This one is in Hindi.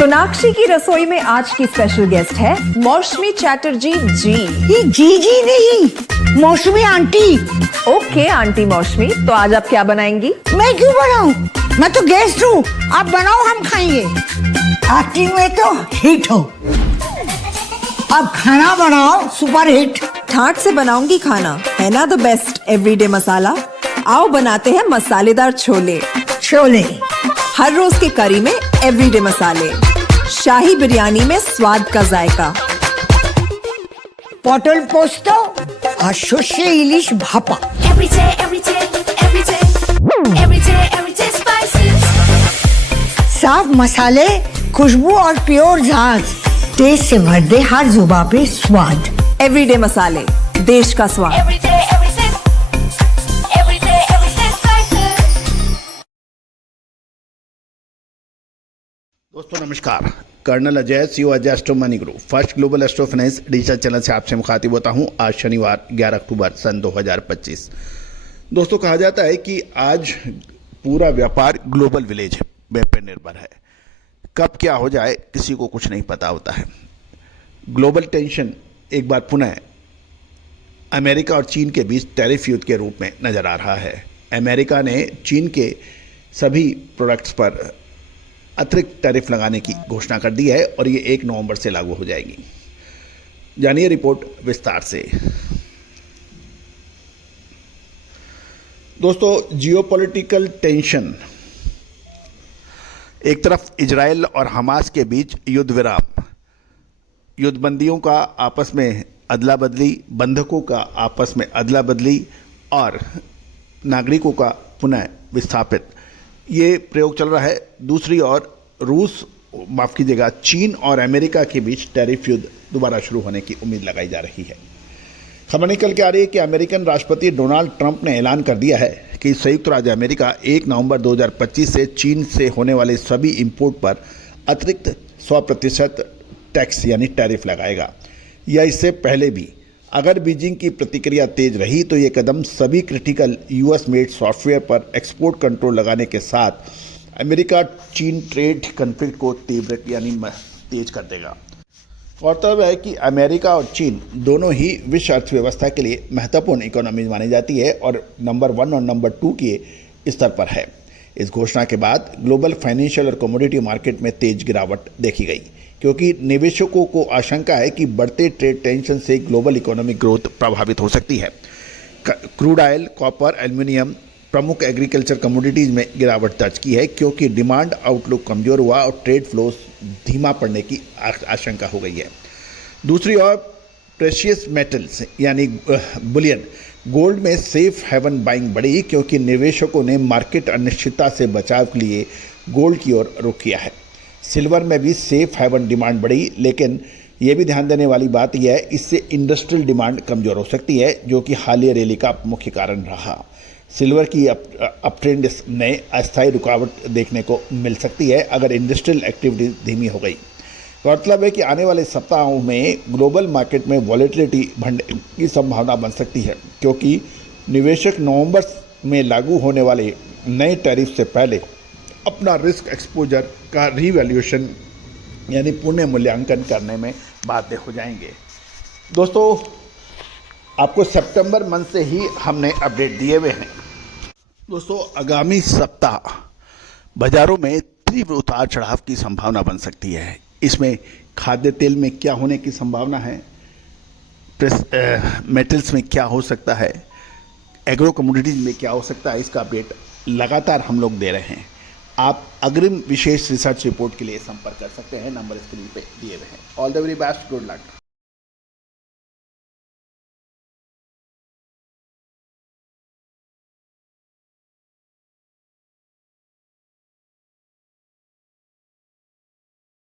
सोनाक्षी की रसोई में आज की स्पेशल गेस्ट है मौसमी चैटर्जी जी। ये जी नहीं, मौसमी आंटी। ओके आंटी मौसमी, तो आज आप क्या बनाएंगी? मैं क्यों बनाऊं? मैं तो गेस्ट हूँ, आप बनाओ हम खाएंगे। एक्टिंग में तो हिट हो, अब खाना बनाओ सुपर हिट। ठाट से बनाऊंगी खाना, है ना द बेस्ट एवरीडे मसाला। आओ बनाते हैं मसालेदार छोले। छोले हर रोज के करी में एवरीडे मसाले, शाही बिरयानी में स्वाद का जायका। পটল পোস্ত আর সর্ষে ইলিশ ভাপা। साफ मसाले, खुशबू और प्योर झाग, टेस्ट से भर दे हर जुबान पे स्वाद। एवरीडे मसाले, देश का स्वाद। दोस्तों नमस्कार, colonel Ajay CO Ajay Astro Money Group first global Astro Finance digital channel से आपसे मुखातिब होता हूं। आज शनिवार 11 अक्टूबर सन 2025। दोस्तों कहा जाता है कि आज पूरा व्यापार ग्लोबल विलेज वेब पर निर्भर है। कब क्या हो जाए किसी को कुछ नहीं पता होता है। ग्लोबल टेंशन एक बार पुनः अमेरिका और चीन के बीच टैरिफ युद्ध के रूप में नजर आ रहा है। अमेरिका ने चीन के सभी प्रोडक्ट्स पर अतिरिक्त टैरिफ लगाने की घोषणा कर दी है और ये 1 नवंबर से लागू हो जाएगी। जानिए रिपोर्ट विस्तार से। दोस्तों जियोपॉलिटिकल टेंशन, एक तरफ इजराइल और हमास के बीच युद्ध विराम, युद्धबंदियों का आपस में अदला बदली, बंधकों का आपस में अदला बदली और नागरिकों का पुनः विस्थापित, ये प्रयोग चल रहा है। दूसरी ओर माफ़ कीजिएगा, चीन और अमेरिका के बीच टैरिफ युद्ध दोबारा शुरू होने की उम्मीद लगाई जा रही है। खबर निकल के आ रही है कि अमेरिकन राष्ट्रपति डोनाल्ड ट्रंप ने ऐलान कर दिया है कि संयुक्त राज्य अमेरिका 1 नवंबर 2025 से चीन से होने वाले सभी इंपोर्ट पर अतिरिक्त 100% टैक्स यानी टैरिफ लगाएगा। या इससे पहले भी अगर बीजिंग की प्रतिक्रिया तेज रही तो ये कदम सभी क्रिटिकल यूएस मेड सॉफ्टवेयर पर एक्सपोर्ट कंट्रोल लगाने के साथ अमेरिका चीन ट्रेड कन्फ्लिक्ट को तीव्र यानी तेज कर देगा। गौरतलब है कि अमेरिका और चीन दोनों ही विश्व अर्थव्यवस्था के लिए महत्वपूर्ण इकोनॉमीज मानी जाती है और नंबर 1 और नंबर 2 के स्तर पर है। इस घोषणा के बाद ग्लोबल फाइनेंशियल और कमोडिटी मार्केट में तेज गिरावट देखी गई, क्योंकि निवेशकों को आशंका है कि बढ़ते ट्रेड टेंशन से ग्लोबल इकोनॉमिक ग्रोथ प्रभावित हो सकती है। क्रूड ऑयल, कॉपर, एल्युमिनियम प्रमुख एग्रीकल्चर कमोडिटीज़ में गिरावट दर्ज की है, क्योंकि डिमांड आउटलुक कमजोर हुआ और ट्रेड फ्लोस धीमा पड़ने की आशंका हो गई है। दूसरी ओर प्रेशियस मेटल्स यानी बुलियन, गोल्ड में सेफ हेवन बाइंग बढ़ी, क्योंकि निवेशकों ने मार्केट अनिश्चितता से बचाव के लिए गोल्ड की ओर रुख किया है। सिल्वर में भी सेफ हेवन डिमांड बढ़ी, लेकिन यह भी ध्यान देने वाली बात यह है इससे इंडस्ट्रियल डिमांड कमजोर हो सकती है, जो कि हालिया रैली का मुख्य कारण रहा। सिल्वर की अपट्रेंड में अस्थायी रुकावट देखने को मिल सकती है अगर इंडस्ट्रियल एक्टिविटी धीमी हो गई। गौरतलब है कि आने वाले सप्ताहों में ग्लोबल मार्केट में वॉलेटिलिटी बढ़ने की संभावना बन सकती है, क्योंकि निवेशक नवंबर में लागू होने वाले नए टैरिफ से पहले अपना रिस्क एक्सपोजर का रीवैल्यूएशन यानी पुनः मूल्यांकन करने में बाध्य हो जाएंगे। दोस्तों आपको सितंबर मंथ से ही हमने अपडेट दिए हुए हैं। दोस्तों आगामी सप्ताह बाजारों में तीव्र उतार चढ़ाव की संभावना बन सकती है। इसमें खाद्य तेल में क्या होने की संभावना है, मेटल्स में क्या हो सकता है, एग्रो कमोडिटीज में क्या हो सकता है, इसका अपडेट लगातार हम लोग दे रहे हैं। आप अग्रिम विशेष रिसर्च रिपोर्ट के लिए संपर्क कर सकते हैं, नंबर स्क्रीन पे दिए हुए हैं। All the very best, good luck.